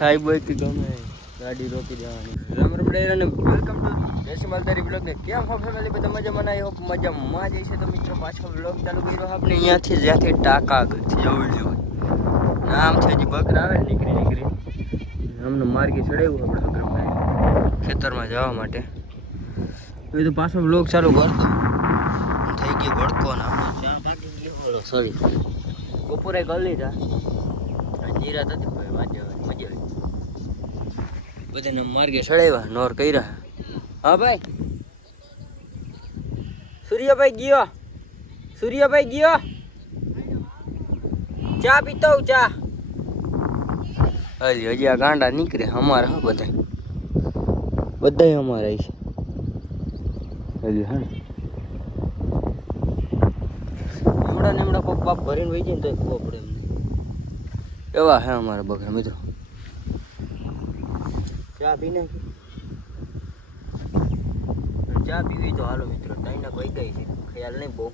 સાહેબ હોય કે ગમે ગાડી રોકી દેવાની. રામ રામ અને વેલકમ ટુ દેશી માલધારી બ્લોગ ને કેમ હો ફેમિલી બધા મજામાં ના હોપ મજામાં જ છે. તો મિત્રો પાછો બ્લોગ ચાલુ કર્યો આપણે અહીંયાથી જ્યાંથી ટાંકા આગળથી જવું જોઈએ. નામ છે જે બકરા આવે નીકળી અમને માર્ગે ચડાવ્યું આપણે અગ્રભાઈ ખેતરમાં જવા માટે. એ તો પાછો બ્લોગ ચાલુ કરતો થઈ ગયો ભડકો ને આપણે ચા ભાગી સોરી બપોરે કરી લીધા નિરાત હતી ભાઈ મજા આવી બધાને માર્ગે ચડાવ્યા નોર કર્યા. હા ભાઈ સૂર્યભાઈ ગયો ચા પીતો ચા હજી આ ગાંડા નીકળે અમારા હા બધા અમારા છે હજી હા હમણાં કોક બાપ ભરીને વહી જાય ને તો ખબર પડે એમને એવા હે અમારા બકરા મિત્રો. ચા પી નાખી ચા પીવી તો હાલો મિત્રો ટાઈના કોઈ ગઈ છે ખ્યાલ નહીં બહુ.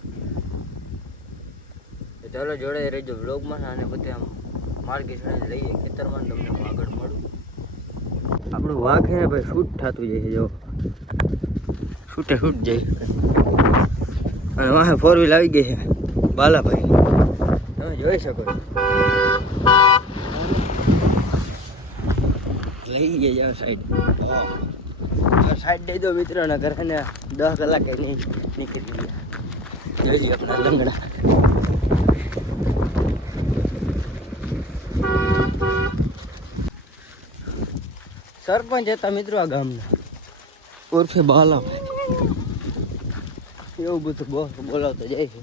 ચાલો જોડે રહેજો બ્લોગમાં અને બધે આમ માર્ગે ચડાવી લઈએ ખેતરમાં તમને હું આગળ મળું. આપણું વાઘ છે ને ભાઈ શૂટ થતું જાય છે જો શૂટે શૂટ જાય અને વાહે ફોર વ્હીલ આવી ગઈ છે બાલાભાઈ તમે જોઈ શકો છો. લઈ ગઈ જાઓ સાઈડ દઈ દો મિત્રો ના ઘરે ને 10 કલાકે નહીં નીકળી ગયા જોઈ આપણા લંગડા. સરપંચ હતા મિત્રો આ ગામના ઉર્ફે બાલાભાઈ એવું બધું બોલાવતા જાય છે.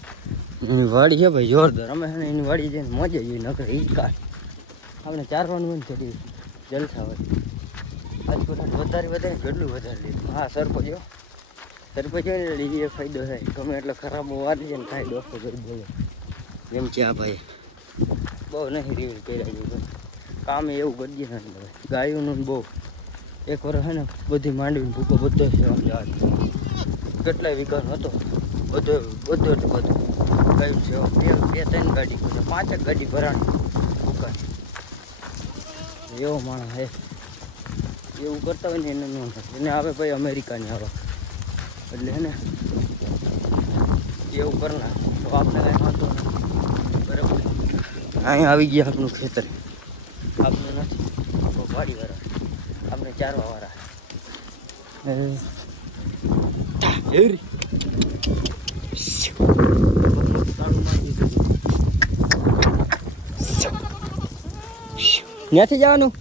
એની વાડી છે ભાઈ જોરદાર અમે છે ને એની વાડી જઈને મોજે જઈએ નકર ઈ કાઢ આપણે ચારવાનું હોય ને થોડી જલસા હોય. આજ વધારે કેટલું વધારે લીધું. હા સરપંચ હોય ને એ ફાયદો થાય ગમે એટલે ખરાબ વારી છે ને ખાઈ દોસ્તો કરી બોલો એમ છે. આ ભાઈ બહુ નહીં રિવ્યુ કર્યા છે કામ એવું ગરજી નથી ગાયોનું બહુ એક વર્ષ છે ને બધી માંડવીને ભૂકો બધો છે સમજાવ કેટલાય વિકાસ હતો બધું ગાયું છે 2-3 ગાડી 5 ગાડી ભરાણી ભૂકા એવો માણસ હે એવું કરતા હોય ને એને ન થાય એને આવે ભાઈ અમેરિકાની આવે એટલે હે ને એવું કરનાર તો આપણે કાંઈ વાંધો નથી બરાબર. અહીંયા આવી ગયા આપણું ખેતર આપણું નથી વાડીવાળા આપણે ચારવાવાળા ત્યાંથી જવાનું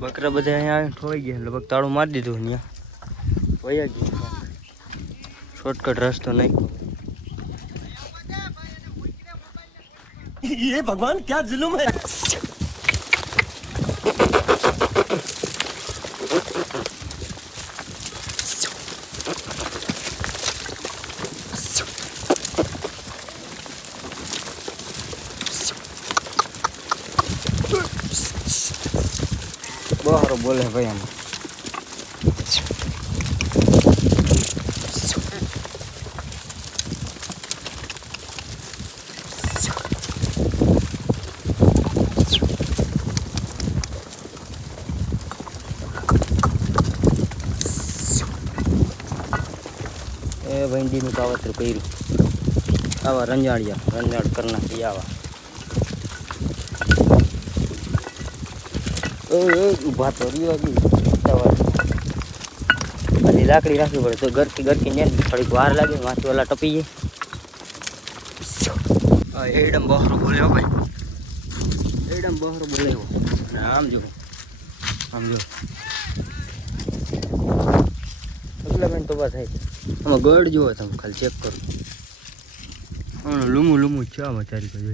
બકરા બધા અહીંયા આવીને ઠોઈ ગયા લગભગ તાળું મારી દીધું અહીંયા વયા ગયું શોર્ટકટ રસ્તો નહીં. ये भगवान क्या जुल्म है. બહાર બોલે ભાઈ આમાં ભીંડીનું કાવતર કર્યું આવા રંજાડ કરના આવા ઊભા તો રહ્યો હજી લાકડી રાખવી પડે તો ગરકી ને થોડીક વાર લાગે માથું ઓલા ટપી જાય. એડમ બહરો બોલ્યો ભાઈ એડમ બહરો બોલ્યો આમ જો એટલે તો બસ થાય આમાં ગળ જુઓ તમે ખાલી ચેક કરો લૂમું છે આમાં ચારી બાજુ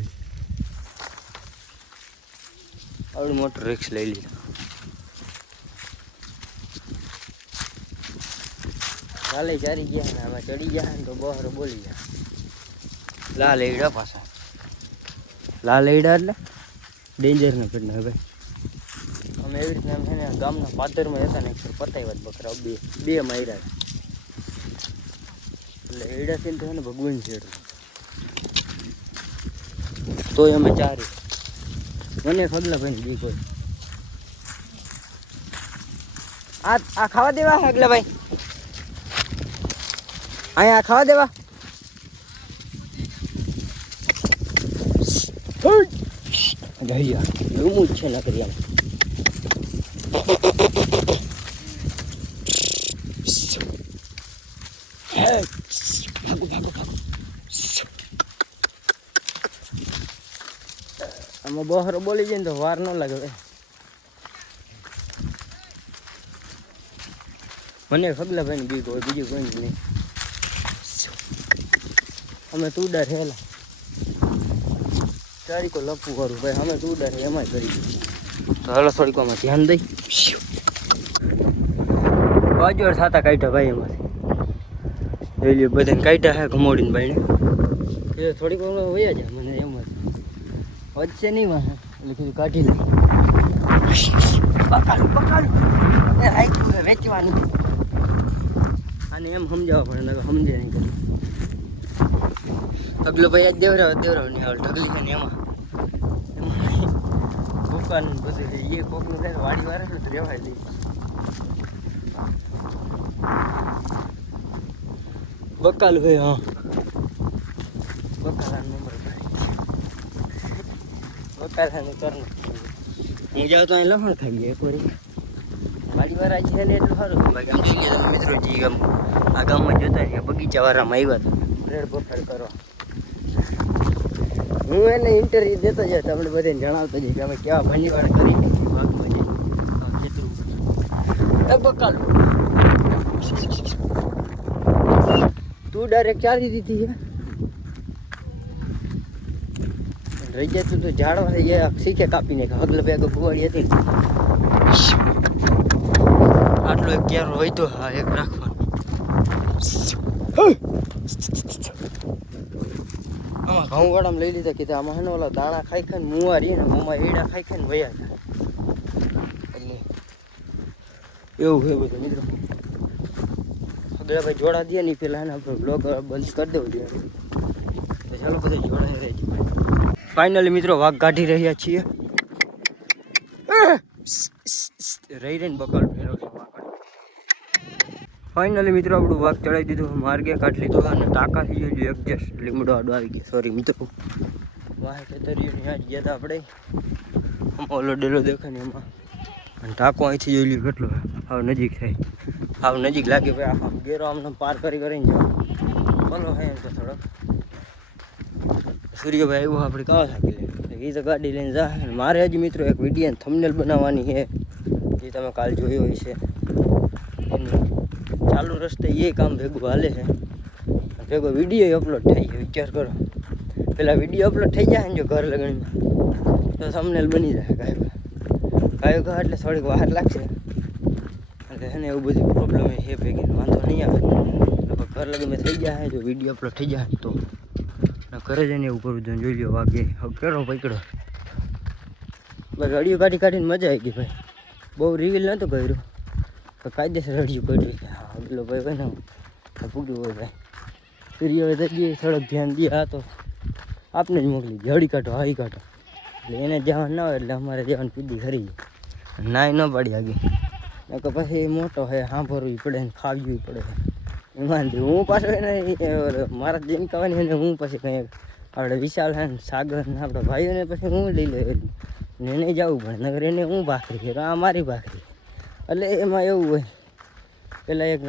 આવડું મોટું રિક્સ લઈ લીધું. કાલે ચારી ગયા ને આમાં ચડી ગયા ને તો બહાર બોલી ગયા લાલ એડા પાછા લાલ એડા એટલે ડેન્જર ને કેટલા ભાઈ. અમે એવી રીતના છે ને ગામના પાદરમાં હતા ને પતાવ્યા બકરા બે માર્યા એટલે એડા થઈને તો છે ને ભગવાન છે તોય અમે ચારી મને ફગલા ભાઈ બી કોઈ આ ખાવા દેવા આગલા ભાઈ અહીંયા ખાવા દેવા એવું જ છે નકરી આમ ભાગો ભાગો ભાગો આમાં બહાર બોલી જાય ને તો વાર ન લાગે ભાઈ મને ફગલા ભાઈ ની બીક હોય બીજું કોઈ નહીં અમે તું ડર હેલા તારી કો લપવું કરું ભાઈ અમે તું ડર એમાં કરી તો હાલો થોડીક આમાં ધ્યાન દઈ બાજુ સાતા કાઢ્યા ભાઈ એમાંથી જોઈ લ્યો બધાને કાઢ્યા હે ઘમોડીને ભાઈને એ થોડીક વાર વયા જાય મને એમ જ વચ્ચે નહીં વાહ એટલે કીધું કાઢી લે પકાડું પકાડું એ રાખ્યું વેચવાનું આને એમ સમજાવવા પડે ને સમજે નહીં કરે અગલો ભાઈ આજ દેવરાવ નહીં આવે ઢગલી છે ને એમાં દુકાન બધું એ કોકનું થાય વાડી વાર એટલે રેવાય દઈ બકાલ ભાઈ હા બકાલા નંબર બકાલાનું કર હું જાઉં તો અહીં લખણ ખાઈ જાય એક વાર વાડી વાળા છે ને એટલું સારું બાકી આમ જોઈએ તમે મિત્રો જી ગામ આ ગામમાં જોતા ને બગીચા વાળામાં આવ્યા હતા રેડ બફાર કરવા હું એને ઇન્ટરવ્યુ દેતો જાય તમને બધાને જણાવતો જઈએ કે અમે કેવા ભણીવાળ કરી ભાગમાં જઈએ ખેતરું બકાલ તું ડાયરેક્ટ ચાલી દીધી છે રહી જાય તું તો ઝાડવા થઈ જાય શીખે કાપી નાખે હગલ ભેગો કુવાડી હતી આટલો એક ક્યારો હોય તો હા એક રાખવાનો આમાં ઘઉં વાળામાં લઈ લીધા કીધા આમાં હે ઓલા દાણા ખાઈ ખાઈને મુવા રહીએ ને મોમાં એડા ખાઈ ખાઈને વયા જાય એટલે એવું છે બધું મિત્રો ભાઈ જોડા દે નહીં પેલા ને આપણે બ્લોગ બંધ કરી દેવું જોઈએ તો ચાલો બધા જોડાઈ રહેજો ફાઇનલી મિત્રો વાઘ કાઢી રહ્યા છીએ રહી રહીને બકલ ફેરવ ફાઇનલી મિત્રો આપણું વાઘ ચડાવી દીધું માર્ગે કાઢી લીધો અને ટાંકા થઈ ગયું એડજસ્ટ લીમડો આડો આવી ગયો સોરી મિત્રો વાહ ખેતરીઓની આજ ગયા હતા આપણે ઓલો ડેલો દેખાય ને એમાં અને ટાંકો અહીંથી જોઈ લ્યો કેટલો હાવ નજીક થાય હાવ નજીક લાગે ભાઈ આમ ગેરો આમને પાર કરીને જાઓ બોલો હે એમ તો થોડોક સૂર્યભાઈ આવ્યો આપણે કાવા થાકી લે એ તો ગાડી લઈને જાય મારે હજી મિત્રો એક વિડીયો થંબનેલ બનાવવાની છે જે તમે કાલ જોયો હશે એની ચાલુ રસ્તે એ કામ ભેગું હાલે છે ભેગો વિડીયો અપલોડ થઈ ગયો વિચાર કરો પેલા વિડીયો અપલોડ થઈ જાય ને જો ઘર લગણીમાં તો થંબનેલ બની જાય કાયો ઘા એટલે થોડીક વાર લાગશે એટલે છે ને એવું બધું પ્રોબ્લેમ છે ભેગી વાંધો નહીં આવે ઘર લગીમાં થઈ જાય જો વિડીયો અપલોડ થઈ જાય તો ઘરે જઈને એવું કરવું જોઈએ જોઈ લો વાગે હવે કેળો પકડો બસ રડિયું કાઢીને મજા આવી ગઈ ભાઈ બહુ રિવીલ નહોતું કર્યું તો કાયદેસર રડિયું કાઢ્યું હા પેલો ભાઈ હોય ને ફૂગ્યું હોય ભાઈ સૂર્ય થઈ ગઈ થોડોક ધ્યાન દે હા તો આપને જ મોકલી દે હળી કાઢો હાઈ કાઢો એટલે એને જવાનું ના હોય એટલે અમારે જવાનું કીધી ખરી નાય ન પાડી આગી નકર પછી મોટો હે સાંભળવું પડે ને ખાવી પડે એમાં હું પાછો એને મારા જેમ કહેવાની ને હું પછી કંઈ આપણે વિશાલ હે ને સાગર ને આપણા ભાઈઓને પછી હું લઈ લે ને એને જવું પડે નગર એને હું ભાખરી કરું આ મારી ભાખરી એટલે એમાં એવું હોય પેલા એક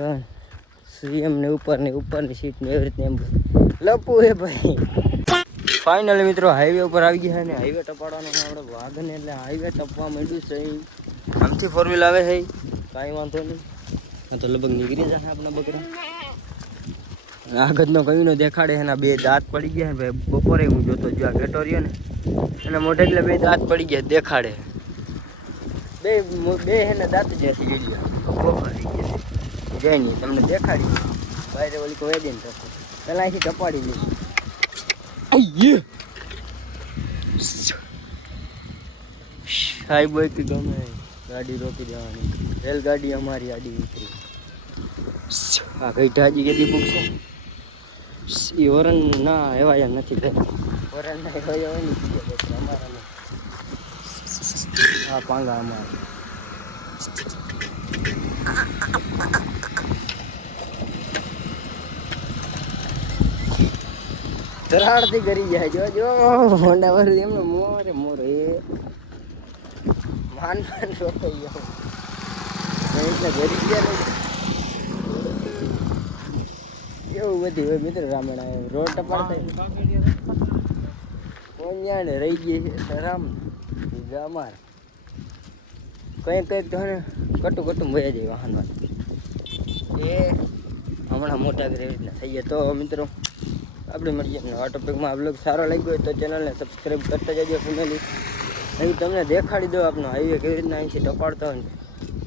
સીએમને ઉપરની સીટને એવી રીતને એમ લપવું હે ભાઈ ફાઇનલી મિત્રો હાઈવે ઉપર આવી ગયા ને હાઈવે ટપાડવાનો આપણે વાઘને એટલે હાઈવે ટપવા માંડ્યું છે આમથી ફોર વ્હીલ આવે છે કાંઈ વાંધો નહીં તો લગભગ નીકળી જશે આપણા બકરા આગળનો કયું દેખાડે એના બે દાંત પડી ગયા ને ભાઈ બપોરે હું જોતો જો આ ઘેટો રહ્યો ને એના મોઢે એટલે બે દાંત પડી ગયા દેખાડે બે એને દાંત જ્યાંથી જોઈ ગયા બપોરે જાય નહીં તમને દેખાડી બહાર ઓલી કોઈ દે ને તો પહેલાં અહીંથી ટપાડી લીધી સાહેબ હોય કે ગમે ગાડી રોકી દેવાની રેલગાડી અમારી આડી ઉતરી આ કઈ ઢાજી કેદી પૂછશે એ વરણ ના એવાયા નથી થાય વરણ ના એવાયા હોય ને અમારા હા પાંગા અમારા ધરાડતી કરી જાય જો જો હોન્ડા વાળું એમનો મોરે મોર એ માન માન રોકાઈ ગયો એટલે ઘરી ગયા એવું બધી હોય મિત્ર રામણા રોડ ટપાડતા કોન્યા ને રહી ગઈ છે રામ અમાર કંઈક તો ને કટું કટું ભયા જાય વાહનમાં એ હમણાં મોટા કરી રીતના થઈ ગયા તો મિત્રો આપણે મળીએ નવા ટોપિકમાં આ બ્લોગ સારો લાગ્યો હોય તો ચેનલને સબસ્ક્રાઈબ કરતા જજો ફેમિલી અહીં તમને દેખાડી દો આપણો હાઈવે કેવી રીતના અહીંથી ટપાડતા હોય ને